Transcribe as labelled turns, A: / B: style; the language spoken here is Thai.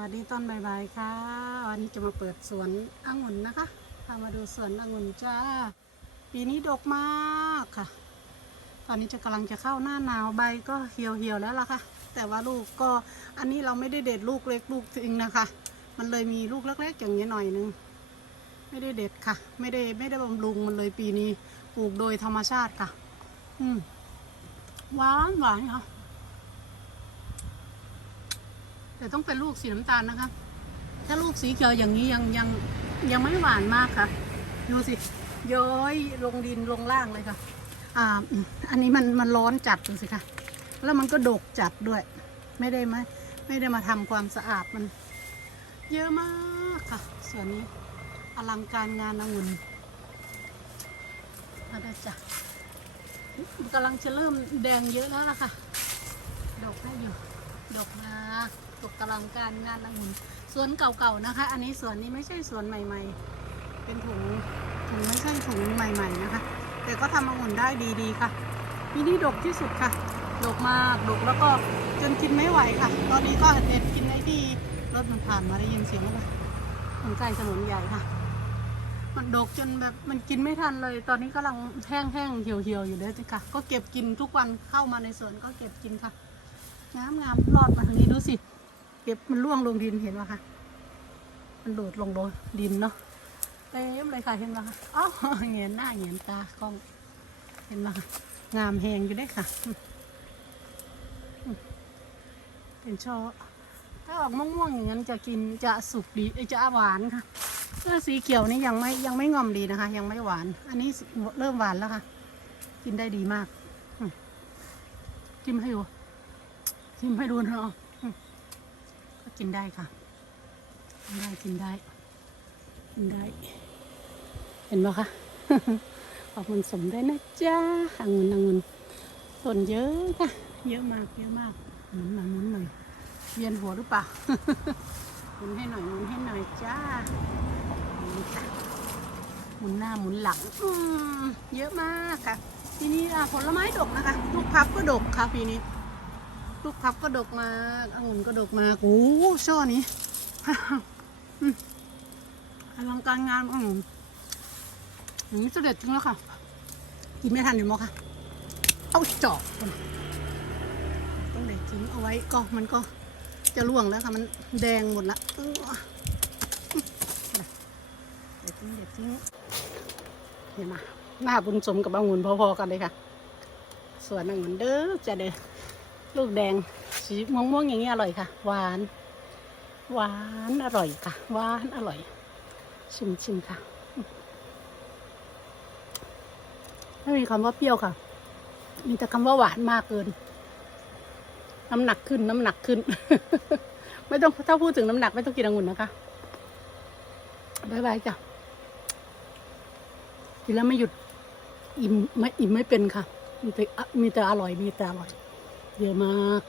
A: วัสดีตอนบ่ายๆค่ะ วันนี้จะมาเปิดสวนองุ่นนะคะพามาดูสวนองุ่นจ้า ปีนี้ดกมากค่ะ ตอนนี้จะกำลังจะเข้าหน้าหนาวใบก็เหี่ยวเหี่ยวๆแล้วล่ะค่ะ แต่ว่าลูกก็อันนี้เราไม่ได้เด็ดลูกเล็กลูกจริงนะคะ มันเลยมีลูกเล็กๆอย่างนี้หน่อยนึง ไม่ได้เด็ดค่ะ ไม่ได้ไม่ได้บำรุงมันเลยปีนี้ปลูกโดยธรรมชาติค่ะ อืมหวานหวานค่ะ แต่ต้องเป็นลูกสีน้ำตาลนะคะ ถ้าลูกสีเขียวอย่างนี้ยังยังยังไม่หวานมากค่ะ ดูสิย้อยลงดินลงล่างเลยค่ะ อ่า อันนี้มันมันร้อนจัดดูสิค่ะ แล้วมันก็ดกจัดด้วย ไม่ได้ไหมไม่ได้มาทำความสะอาดมัน เยอะมากค่ะ ส่วนนี้อลังการงานองุ่นมาได้จ้ะกำลังจะเริ่มแดงเยอะแล้วล่ะค่ะ ดกได้อยู่ดอกนา ตกกำลังการงานองุ่นสวนเก่าๆนะคะ อันนี้สวนนี้ไม่ใช่สวนใหม่ ๆ เป็นถุงถุงไม่ใช่ถุงใหม่ ๆนะคะ แต่ก็ทำองุ่นได้ดีๆค่ะปีนี้ดกที่สุดค่ะ ดกมากดกแล้วก็จนกินไม่ไหวค่ะ ตอนนี้ก็เด็ดกินได้ดีรถมันผ่านมาได้ยินเสียงไหมคะมันใกล้ถนนใหญ่ค่ะ มันดกจนแบบมันกินไม่ทันเลย ตอนนี้กำลังแห้งๆเหี่ยวๆอยู่เลยจ้ะค่ะ ก็เก็บกินทุกวันเข้ามาในสวนก็เก็บกินค่ะงามงามรอดมาทางนี้ดูสิ เก็บมันล่วงลงดินเห็นไหมคะ มันโดดลงลงดินเนาะเต็มเลยค่ะเห็นไหมคะอ๋อเงียนหน้าเงียนตากล้องเห็นไหมคะงามแหงอยู่ได้อค่ะ เป็นช่อถ้าออกม่วงๆอย่างนั้นจะกินจะสุกดีจะหวานค่ะเสื้อสีเขียวนี่ยังไม่ยังไม่งอมดีนะคะ ยังไม่หวาน อันนี้เริ่มหวานแล้วค่ะ กินได้ดีมากจิ้มให้ดูชิมให้ดูนะอ ก็กินได้ค่ะ กินได้กินได้ กินได้ เห็นไหมคะขอบคุณสมได้นะจ๊ะองุ่นองุ่นต้นเยอะค่ะ เยอะมากเยอะมากหมุนหน่อยหมุนหน่อยเวียนหัวหรือเปล่าหมุนให้หน่อยหมุนให้หน่อยจ้านี่ค่ะหมุนหน้าหมุนหลังอืมเยอะมากค่ะปีนี้อะผลไม้ดกนะคะลูกพับก็ดกค่ะปีนี้ ลูกพับก็ดกมาองุ่นก็ดกมาโอ้โหช่อนี้อืมอลังการงานองุ่นอย่างนี้เสด็จจริงแล้วค่ะ กินไม่ทันอยู่มั้งค่ะ เอาจอบต้องเด็ดทิ้งเอาไว้ก็มันก็จะร่วงแล้วค่ะ มันแดงหมดละเออเด็ดทิ้งเด็ดทิ้งเห็นไหมหน้าบุญสมกับองุ่นพอๆกันเลยค่ะ ส่วนองุ่นเด้อจะเด้อ ลูกแดงสีม่วงๆอย่างนี้อร่อยค่ะ หวาน หวานอร่อยค่ะ หวานอร่อย ชิมชิมค่ะ ไม่มีคำว่าเปรี้ยวค่ะ มีแต่คำว่าหวานมากเกิน น้ำหนักขึ้นน้ำหนักขึ้น ไม่ต้องถ้าพูดถึงน้ำหนักไม่ต้องกินองุ่นนะคะบายบายจ้ะกินแล้วไม่หยุดอิ่มไม่อิ่มไม่เป็นค่ะ มีแต่มีแต่อร่อยมีแต่อร่อย เยอะมาก